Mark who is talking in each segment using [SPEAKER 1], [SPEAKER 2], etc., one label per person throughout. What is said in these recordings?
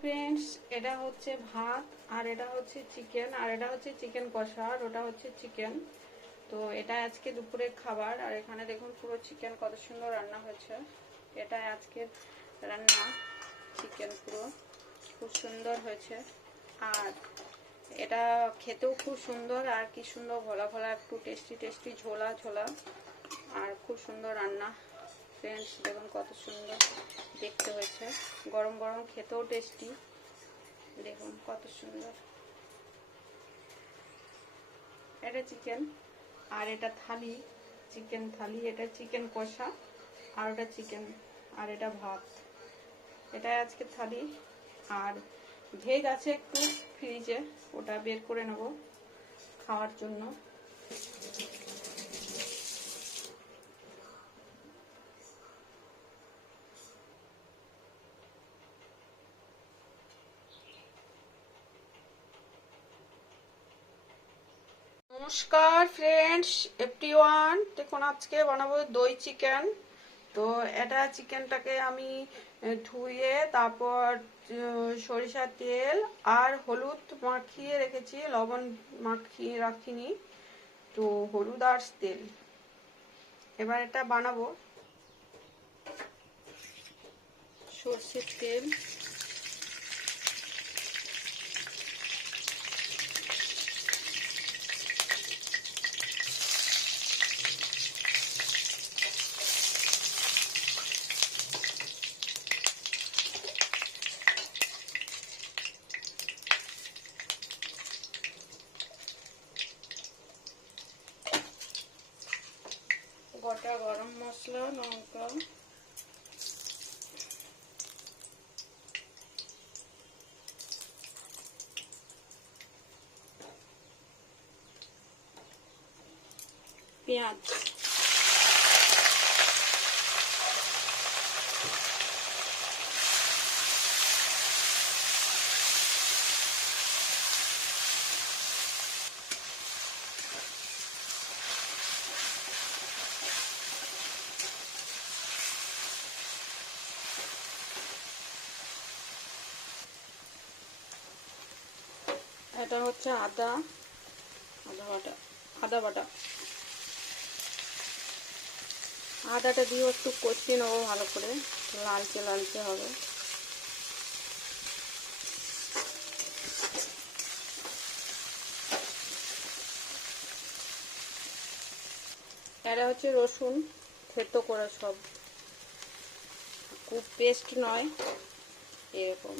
[SPEAKER 1] Friends এটা হচ্ছে ভাত, আর এটা হচ্ছে চিকেন আর এটা হচ্ছে চিকেন কষা, আর ওটা হচ্ছে চিকেন তো এটা আজকে দুপুরে খাবার, আর এখানে দেখুন পুরো চিকেন কত সুন্দর রান্না হয়েছে। এটা আজকের রান্না চিকেন পুরো খুব সুন্দর হয়েছে। আর এটা খেতেও খুব সুন্দর, আর কি সুন্দর, ঘোলা ঘোলা, একটু টেস্টি টেস্টি ঝোলা ঝোলা। আর খুব সুন্দর রান্না। ফ্রেন্ডস দেখুন কত সুন্দর দেখতে হয়েছে। গরম গরম খেতেও টেস্টি দেখুন কত সুন্দর। এটা চিকেন আর এটা থালি। চিকেন থালি, এটা চিকেন কষা, আর ওটা চিকেন আর এটা ভাত। এটা আজকে থালি। আর ভেজ আছে একটু ফ্রিজে ওটা বের করে নেব খাওয়ার জন্য। নমস্কার ফ্রেন্ডস এফটি ওয়ান দেখুন, আজকে বানাবো দই চিকেন তো এটা চিকেনটাকে আমি ধুয়ে তারপর সরিষার তেল আর হলুদ মাখিয়ে রেখেছি, লবণ মাখিয়ে রাখিনি। তো হলুদ আর তেল। এবার এটা বানাবো। সর্ষের তেল। গোটা গরম মশলা লঙ্কা। পেঁয়াজ। এটা হচ্ছে আদা আদা বাটা আদা বাটা। আদাটা দিয়ে একটু কষিয়ে নেব ভালো করে, লালচে লালচে হবে। এটা হচ্ছে রসুন থেতো করে সব। খুব পেস্ট নয়, এরকম।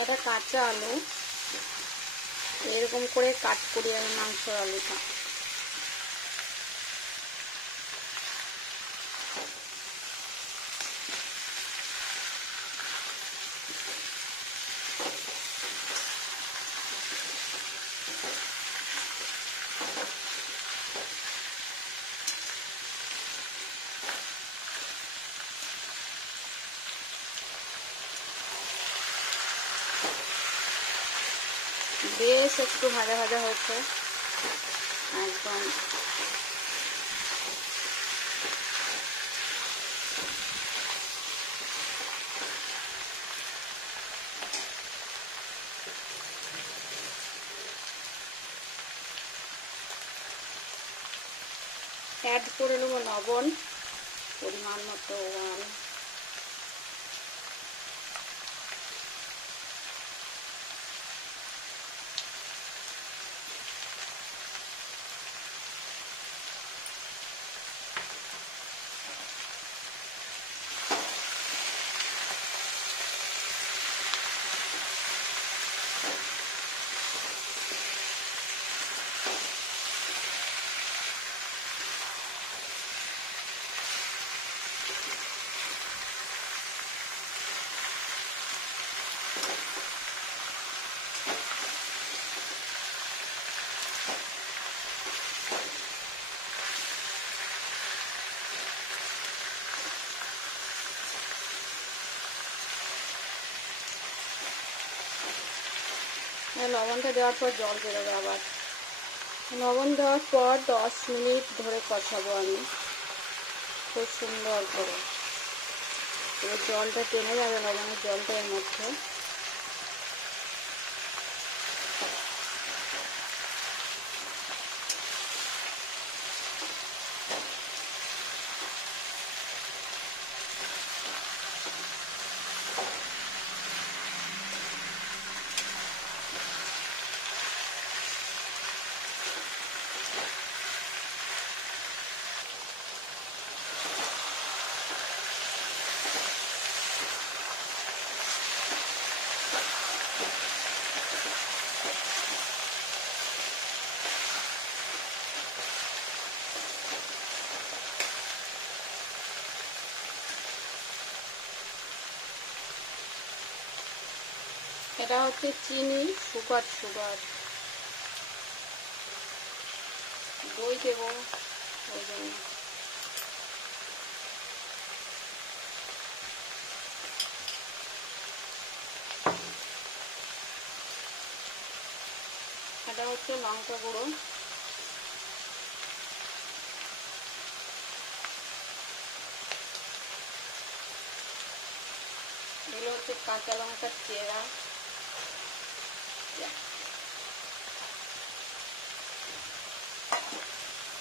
[SPEAKER 1] এটা কাঁচা আলু। এরকম করে কাট করি আমি মাংসর আলুটা। বেশ একটু ভাজা ভাজা হয়েছে একদম। অ্যাড করে নেব লবণ পরিমাণ মতো ওয়ান লবণটা দেওয়ার পর জল বেরোবে আবার। লবণ দেওয়ার পর দশ মিনিট ধরে কষাবো আমি। খুব সুন্দর করে। এবার জলটা টেনে যাবে লবণের জলটা এর মধ্যে। এটা হচ্ছে চিনি, সুগার সুগার। দই দেবো এটা হচ্ছে লঙ্কা গুঁড়ো। এগুলো হচ্ছে কাঁচা লঙ্কার চেরা।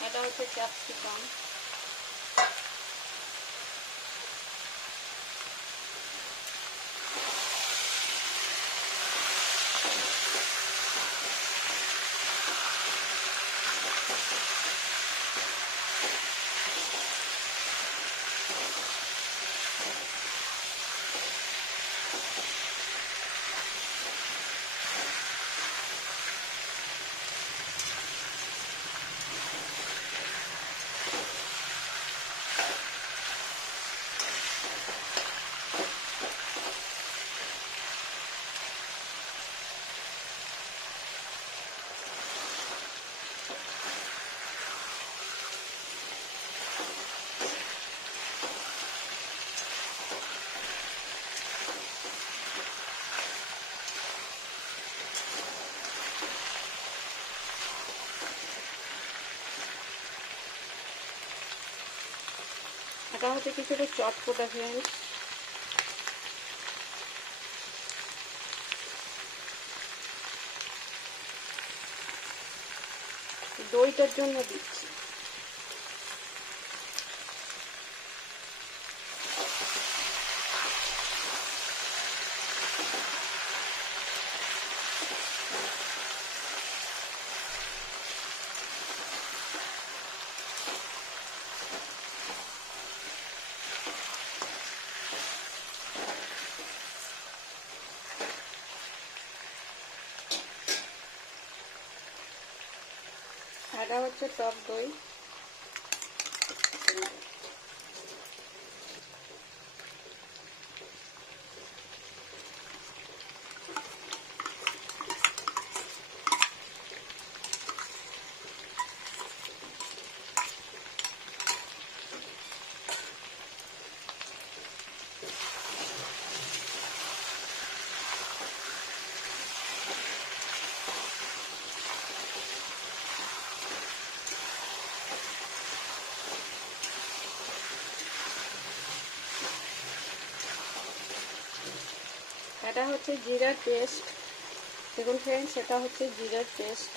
[SPEAKER 1] এটা হচ্ছে ক্যাপসিকাম এটা হচ্ছে চট চটপটা ফ্রেন্ডস দইটার জন্য দিচ্ছি। এটা হচ্ছে টক দই। এটা হচ্ছে জিরার পেস্ট। দেখুন ফ্রেন্ডস এটা হচ্ছে জিরার পেস্ট।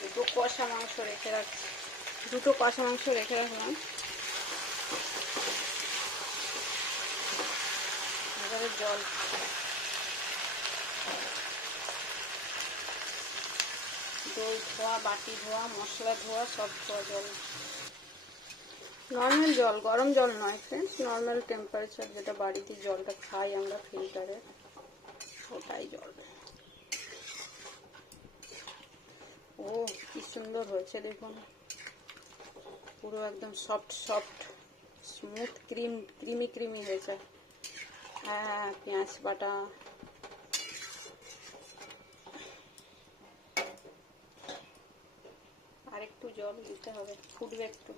[SPEAKER 1] দুটো কষা মাংস রেখে রাখছি। দুটো কষা মাংস রেখে রাখলাম। জল। দই ধোয়া, বাটি ধোয়া, মশলা ধোয়া, সব ধোয়া জল। নর্মাল জল, গরম জল নয় ফ্রেন্ডস নর্মাল টেম্পারেচার যেটা বাড়িতে জলটা খাই আমরা ফিল্টারে ওটাই জল। ও, কি সুন্দর হয়েছে দেখুন। পুরো একদম soft soft smooth cream creamy creamy হয়েছে। হ্যাঁ পেঁয়াজ বাটা। আর একটু জল দিতে হবে, ফুটবে একটু।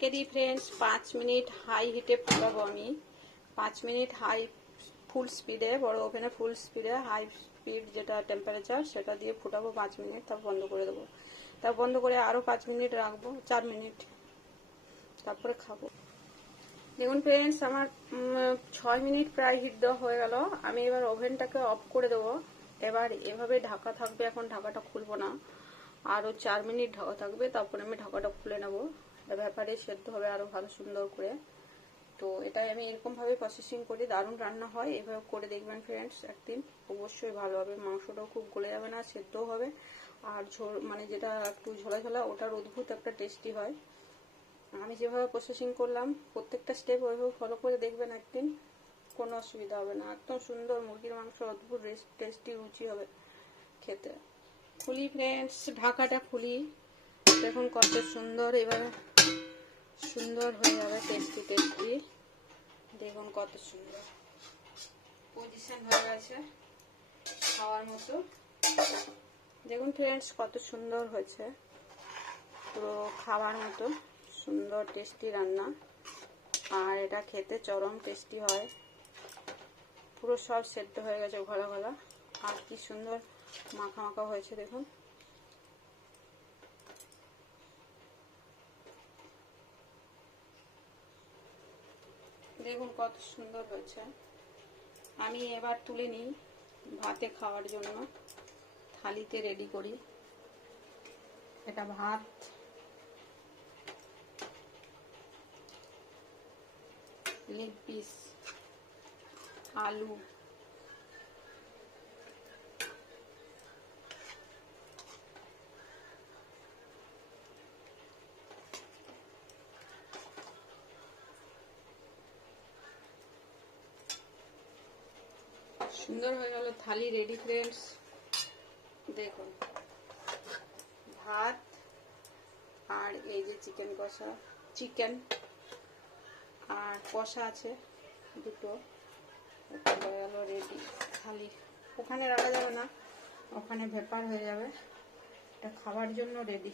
[SPEAKER 1] ঢেকে দিই ফ্রেন্ডস পাঁচ মিনিট হাই হিটে ফুটাবো আমি। পাঁচ মিনিট হাই ফুল স্পিডে বড় ওভেনে ফুল স্পিডে হাই স্পিড যেটা টেম্পারেচার সেটা দিয়ে ফুটাবো পাঁচ মিনিট তারপর বন্ধ করে দেবো। তারপর বন্ধ করে আরও পাঁচ মিনিট রাখব, চার মিনিট তারপরে খাব। দেখুন ফ্রেন্ডস আমার ছয় মিনিট প্রায় হিট দেওয়া হয়ে গেল। আমি এবার ওভেনটাকে অফ করে দেবো। এবার এভাবে ঢাকা থাকবে, এখন ঢাকাটা খুলবো না। আরও চার মিনিট ঢাকা থাকবে, তারপরে আমি ঢাকাটা খুলে নেব। ব্যাপারে সেদ্ধ হবে আরও ভালো সুন্দর করে। তো এটাই আমি এরকমভাবে প্রসেসিং করি, দারুণ রান্না হয়, এভাবে করে দেখবেন ফ্রেন্ডস একদিন। অবশ্যই ভালো হবে, মাংসটাও খুব গলে যাবে না, সেদ্ধও হবে। আর ঝোল মানে যেটা একটু ঝোলা ঝোলা, ওটার অদ্ভুত একটা টেস্টি হয়। আমি যেভাবে প্রসেসিং করলাম, প্রত্যেকটা স্টেপ ওইভাবে ফলো করে দেখবেন একদিন, কোনো অসুবিধা হবে না। একদম সুন্দর মুরগির মাংস, অদ্ভুত টেস্টি রুচি হবে খেতে। খুলি ফ্রেন্ডস ঢাকাটা খুলি দেখুন কত সুন্দর এবারে সুন্দর হয়ে যাবে টেস্টি টেস্টি দেখুন কত সুন্দর। পজিশন হয়ে গেছে খাওয়ার মতো। দেখুন ফ্রেন্ডস কত সুন্দর হয়েছে। পুরো খাওয়ার মতো, সুন্দর টেস্টি রান্না। আর এটা খেতে চরম টেস্টি হয়। পুরো সব সেদ্ধ হয়ে গেছে ঘোলা ঘোলা। আর কি সুন্দর মাখা মাখা হয়েছে, দেখুন। দেখুন কত সুন্দর হয়েছে। আমি এবার তুলে নিই ভাতে খাওয়ার জন্য। থালিতে রেডি করি। এটা ভাত। লেগ পিস আলু। সুন্দর হয়ে গেল থালি রেডি ফ্রেন্ডস দেখুন, ভাত আর এই যে চিকেন কষা চিকেন আর কষা আছে দুটো। হয়ে গেল রেডি থালি। ওখানে রাখা যাবে না, ওখানে ভেপার হয়ে যাবে। এটা খাবার জন্য রেডি